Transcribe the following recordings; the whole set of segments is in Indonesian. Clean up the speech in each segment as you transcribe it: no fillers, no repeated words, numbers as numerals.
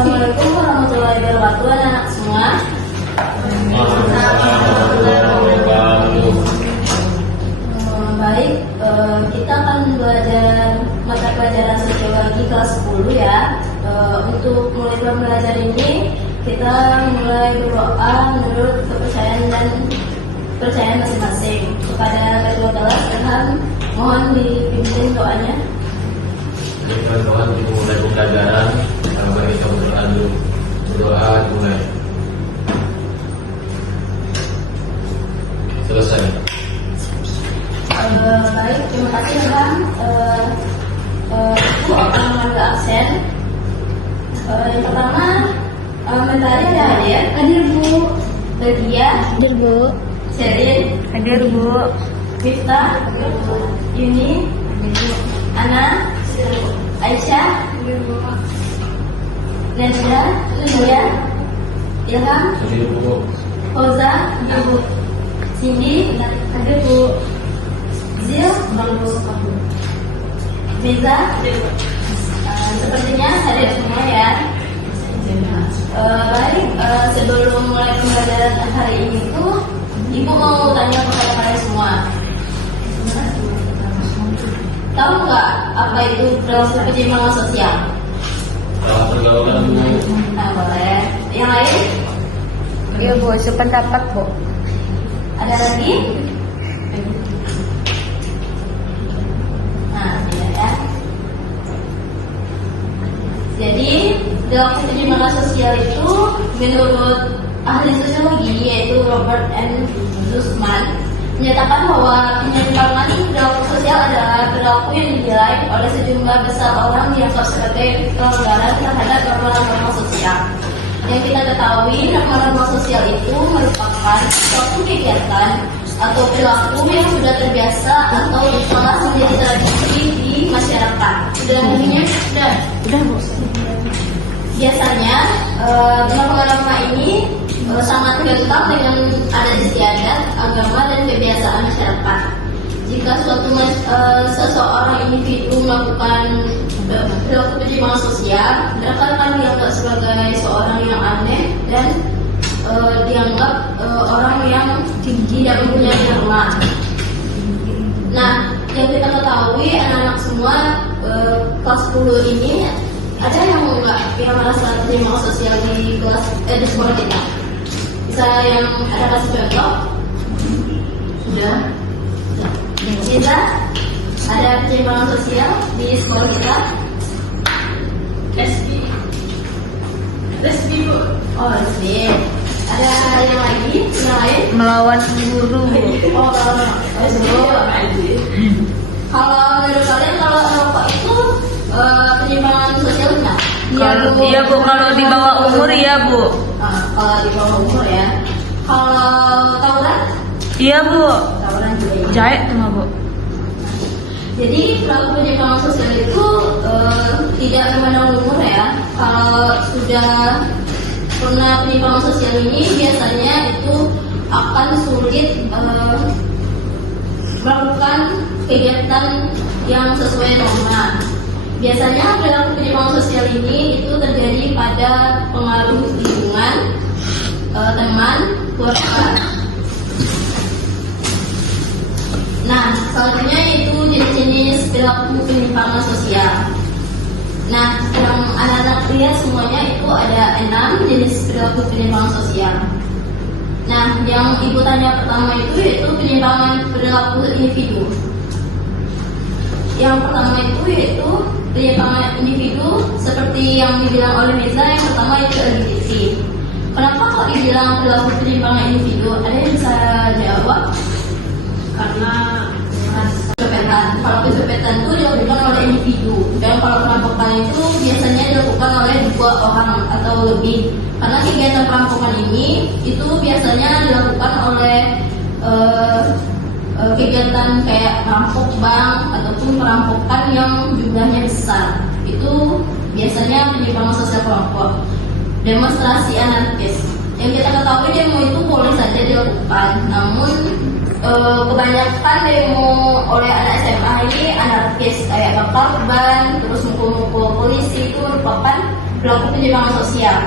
Assalamualaikum warahmatullahi wabarakatuh, anak-anak semua. Baik, kita akan belajar mata pelajaran sosiologi kelas 10 ya. Untuk mulai belajar ini, kita mulai berdoa menurut kepercayaan dan kepercayaan masing-masing. Kepada ketua kelas, Ilham, mohon dipimpin doanya. Tuhan, kita mulai pembelajaran. Mari kita berdoa dimulai. Selesai. Baik, terima kasih Ilham. Aku akan mengambil aksen. Yang pertama, mentari ada hadir. Hadir Bu. Bagia, Hadir Bu. Sherin, Hadir Bu. Miftah, Yuni, Ana, Aisyah, Nazira, Nuria, Ilham, Hadir Bu. Fauza, Cindy, Hadir Bu. Zil, Beza. Sepertinya hadir semua ya. Baik, sebelum mulai pembelajaran hari ini tuh, Ibu mau tanya kepada kalian semua. Tahu nggak apa itu perilaku ketimpangan sosial? Salah pergaulan Bu. Nah, boleh. Yang lain? Iya Bu, sependapat Bu. Ada lagi? Nah, tidak ya. Jadi, perilaku ketimpangan sosial itu menurut ahli sosiologi yaitu Robert N. Zussman menyatakan bahwa penyimpangan perilaku sosial adalah perilaku yang dinilai oleh sejumlah besar orang yang sebagai pelanggaran terhadap norma-norma sosial. Yang kita ketahui, norma-norma sosial itu merupakan suatu kegiatan atau perilaku yang sudah terbiasa atau telah menjadi tradisi di masyarakat. Sudah bunyinya? Sudah Bu. Biasanya norma-norma ini sangat kental dengan adat istiadat, agama, dan kebiasaan masyarakat. Jika seseorang individu melakukan perilaku penyimpangan sosial, mereka akan dianggap sebagai seorang yang aneh dan dianggap orang yang tidak mempunyai norma. Nah, yang kita ketahui anak-anak semua kelas 10 ini ada yang enggak yang merasa penyimpangan sosial di kelas di sekolah kita. Bisa yang ada kasih contoh? Sudah. Bisa ada penyimpangan sosial di sekolah kita? SB Bu. Oh, SB. Ada yang lagi? Yang lain? Melawan guru Bu. Oh, kalau kalau menurut kalian kalau rokok itu penyimpangan sosial enggak? Iya Bu, kalau di bawah umur ya Bu. Kalau di bawah umur ya. Kalau tawuran? Iya Bu. Tawuran juga ya. Jahit sama Bu. Jadi perilaku penyimpangan sosial itu tidak memandang umur ya. Kalau sudah pernah penyimpangan sosial ini biasanya itu akan sulit melakukan kegiatan yang sesuai norma. Biasanya perilaku penyimpangan sosial ini itu terjadi pada pengaruh lingkungan, teman, keluarga. Nah, selanjutnya itu jenis-jenis perilaku penyimpangan sosial. Nah, yang anak-anak lihat semuanya itu ada 6 jenis perilaku penyimpangan sosial. Nah, yang ibu tanya pertama itu yaitu penyimpangan perilaku individu. Yang pertama itu yaitu penyimpangan individu seperti yang dibilang oleh Mirza. Yang pertama itu LGBT. Kenapa kok dibilang perilaku penyimpangan individu? Ada yang bisa jawab? Karena kecopetan. Kalau kecopetan itu dilakukan oleh individu, dan kalau perampokan itu biasanya dilakukan oleh 2 orang atau lebih. Karena kegiatan perampokan ini itu biasanya dilakukan oleh kegiatan kayak merampok bank ataupun perampokan yang jumlahnya besar. Itu biasanya penyimpangan sosial kelompok. Demonstrasi anarkis. Yang kita ketahui demo itu boleh saja dilakukan, namun kebanyakan demo oleh anak SMA ini anarkis, kayak bakar ban, terus mukul-mukul polisi. Itu merupakan pelaku penyimpangan sosial.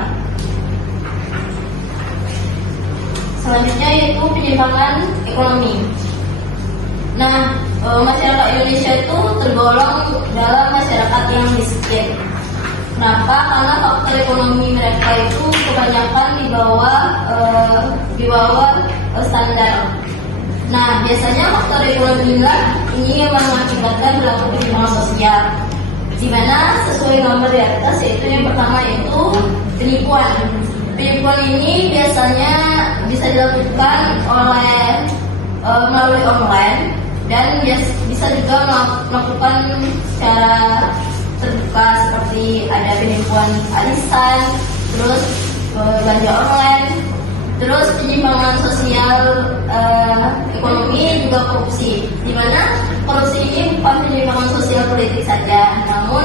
Selanjutnya yaitu penyimpangan ekonomi. Nah, masyarakat Indonesia itu tergolong dalam masyarakat yang miskin. Kenapa? Karena faktor ekonomi mereka itu kebanyakan di bawah standar. Nah, biasanya faktor ekonomi ini yang mengakibatkan berlaku penyimpangan sosial. Di mana sesuai gambar di atas, yaitu yang pertama yaitu penipuan. Penipuan ini biasanya bisa dilakukan melalui online dan bisa juga melakukan secara terbuka, seperti ada penipuan arisan, terus belanja online, terus penyimpangan sosial ekonomi, juga korupsi. Di mana korupsi ini bukan penyimpangan sosial politik saja, namun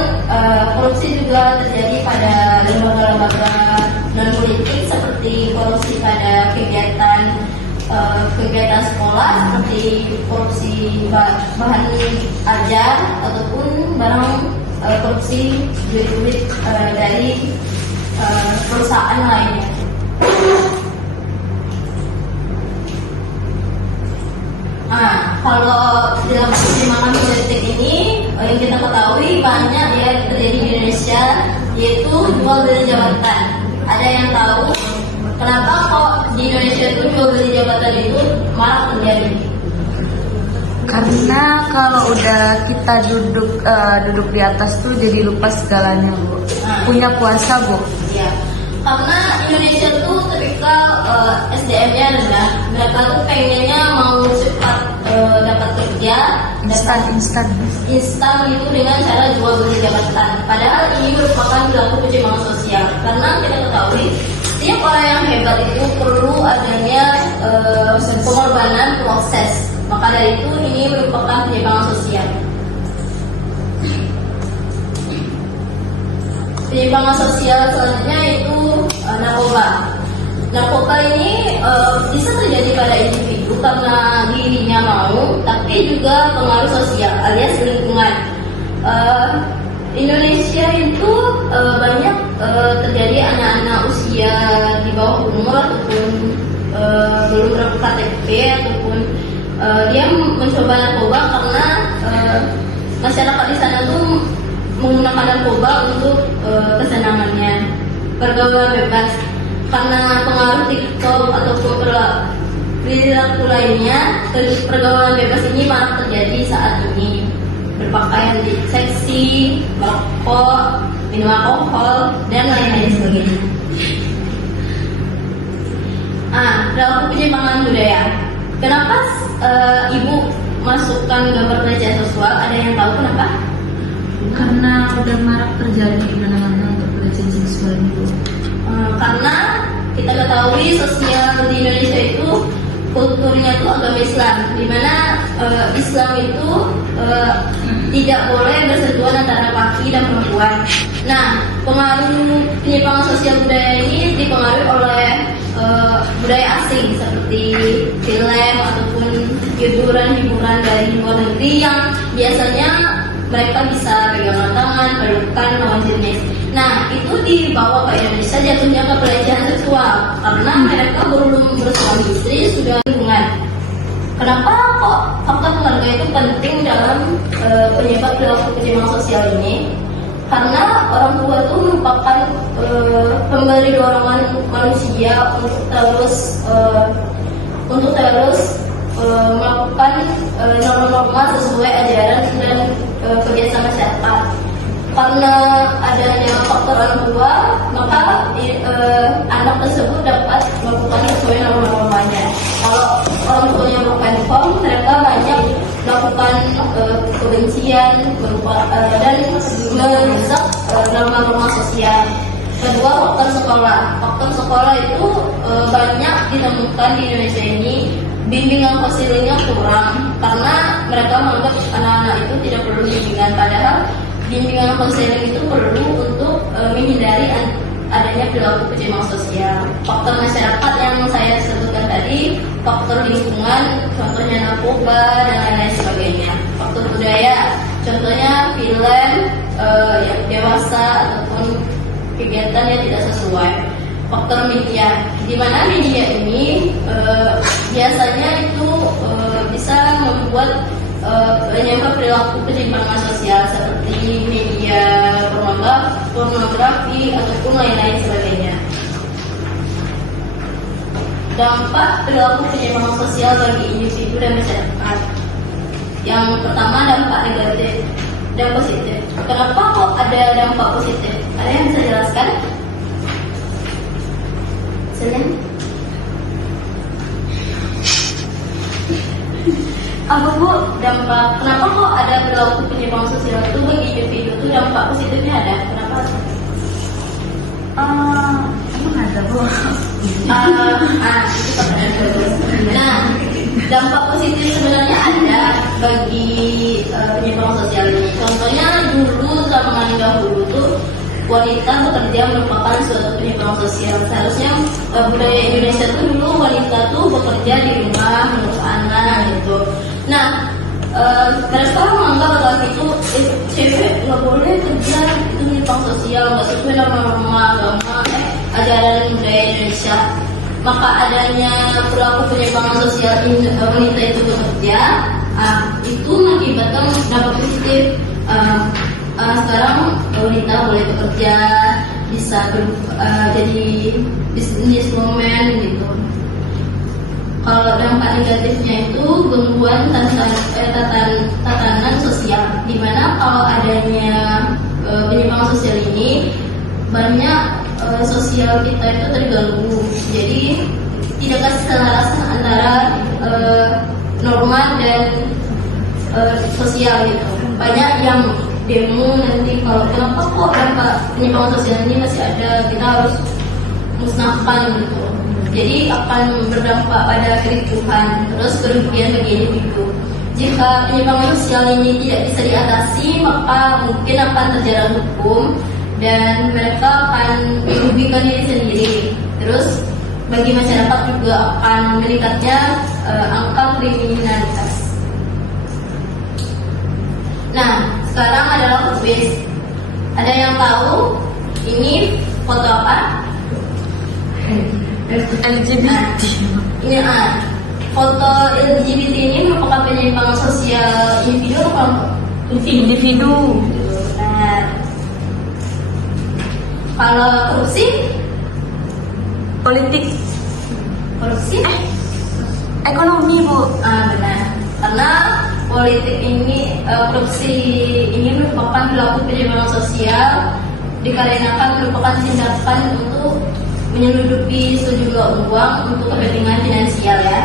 korupsi juga terjadi pada lembaga-lembaga non politik, seperti korupsi pada kegiatan sekolah, seperti korupsi bahan ajar ataupun barang korupsi duit dari perusahaan lainnya. Nah, kalau dalam pertimbangan politik ini yang kita ketahui banyak ya terjadi di Indonesia, yaitu jual beli jabatan. Ada yang tahu kenapa kok di Indonesia itu jual beli jabatan itu marak terjadi? Karena kalau udah kita duduk di atas tuh jadi lupa segalanya, Bu. Punya kuasa, Bu. Ya, karena Indonesia tuh tipikal SDM-nya rendah. Mereka tuh pengennya mau cepat dapat kerja, instan itu dengan cara jual beli jabatan. Padahal ini merupakan perilaku penyimpangan sosial. Karena kita ketahui setiap orang yang hebat itu perlu adanya pengorbanan proses. Maka dari itu ini merupakan penyimpangan sosial. Penyimpangan sosial selanjutnya itu narkoba. Narkoba ini bisa terjadi pada individu karena dirinya mau, tapi juga pengaruh sosial alias lingkungan. Indonesia itu banyak terjadi anak-anak usia di bawah umur ataupun belum ber-KTP ataupun dia mencoba narkoba karena masyarakat di sana tuh menggunakan narkoba untuk kesenangannya, pergaulan bebas. Karena pengaruh TikTok ataupun perilaku lainnya, pergaulan bebas ini marak terjadi saat ini. Berpakaian seksi, merokok, minum alkohol, dan lain-lain sebagainya. Perilaku penyimpangan budaya. Kenapa Ibu masukkan gambar pelecehan seksual? Ada yang tahu kenapa? Karena udah marak terjadi di mana-mana untuk pelecehan seksual itu. Karena kita ketahui sosial di Indonesia itu kulturnya itu agama Islam, di mana Islam itu tidak boleh bersentuhan antara laki dan perempuan. Nah, pengaruh penyimpangan sosial budaya ini dipengaruhi oleh budaya asing seperti film ataupun hiburan dari luar negeri yang biasanya mereka bisa pegangan tangan, pelukan, lawan jenis. Nah, itu dibawa ke Indonesia jatuhnya ke pelecehan seksual karena mereka belum bersuami istri sudah hubungan. Kenapa kok faktor keluarga itu penting dalam penyebab perilaku penyimpangan sosial ini? Karena orang tua itu merupakan pemberi dorongan manusia untuk terus melakukan norma-norma sesuai ajaran dan kebiasaan masyarakat. Karena adanya faktor orang tua, maka anak tersebut dapat melakukan sesuai norma-normanya. Kalau orang tuanya bukan mereka banyak melakukan kebencian dan merusak norma-norma sosial. Kedua, faktor sekolah. Faktor sekolah itu banyak ditemukan di Indonesia ini. Bimbingan konselingnya kurang karena mereka menganggap anak-anak itu tidak perlu bimbingan, padahal bimbingan konseling itu perlu untuk menghindari adanya perilaku penyimpangan sosial. Faktor masyarakat yang saya sebutkan tadi, faktor lingkungan, contohnya narkoba dan lain-lain sebagainya. Faktor budaya, contohnya film yang dewasa ataupun kegiatan yang tidak sesuai. Faktor media, di mana media ini biasanya itu bisa membuat menyebabkan perilaku penyimpangan sosial seperti media pornografi ataupun lain-lain sebagainya. Dampak perilaku penyimpangan sosial bagi individu dan masyarakat. Yang pertama, dampak negatif dan positif. Kenapa kok ada dampak positif? Ada yang bisa jelaskan? Selain apa Bu dampak? Kenapa kok ada perilaku penyimpangan sosial itu bagi individu itu dampak positifnya ada? Kenapa? Emang ada Bu? Itu pertanyaan bagus. Nah, dampak positif sebenarnya ada bagi penyimpangan sosial ini. Contohnya dulu zaman dahulu tuh wanita bekerja merupakan suatu penyimpangan sosial. Seharusnya budaya Indonesia tuh dulu wanita tuh bekerja di rumah mengurus anak gitu. Nah, mereka menganggap laki itu cewek nggak boleh kerja, itu penyimpangan sosial, nggak sesuai norma agama, ajaran budaya Indonesia. Maka adanya perilaku penyimpangan sosial wanita itu bekerja, itu mengakibatkan dampak positif. Sekarang wanita boleh bekerja, bisa jadi businesswoman gitu. Kalau dampak negatifnya itu gangguan tatanan sosial, dimana kalau adanya penyimpangan sosial ini banyak sosial kita itu terganggu. Jadi tidak keselarasan antara norma dan sosial gitu. Banyak yang demo nanti kalau kenapa kok dampak penyimpangan sosial ini masih ada, kita harus musnahkan gitu. Jadi akan berdampak pada kericuhan, terus kerugian bagi individu. Jika penyimpangan sosial ini tidak bisa diatasi, maka mungkin akan terjerat hukum dan mereka akan merugikan diri sendiri. Terus bagi masyarakat juga akan meningkatnya angka kriminalitas. Nah, sekarang adalah quiz. Ada yang tahu ini foto apa? LGBT. Ini foto LGBT ini merupakan penyimpangan sosial individu atau kelompok? Individu. Nah, kalau korupsi? Politik. Korupsi? Ekonomi Bu. Benar. Karena politik ini, korupsi ini merupakan perilaku penyimpangan sosial dikarenakan merupakan tindakan untuk menyeludupi sejumlah uang untuk kepentingan finansial ya.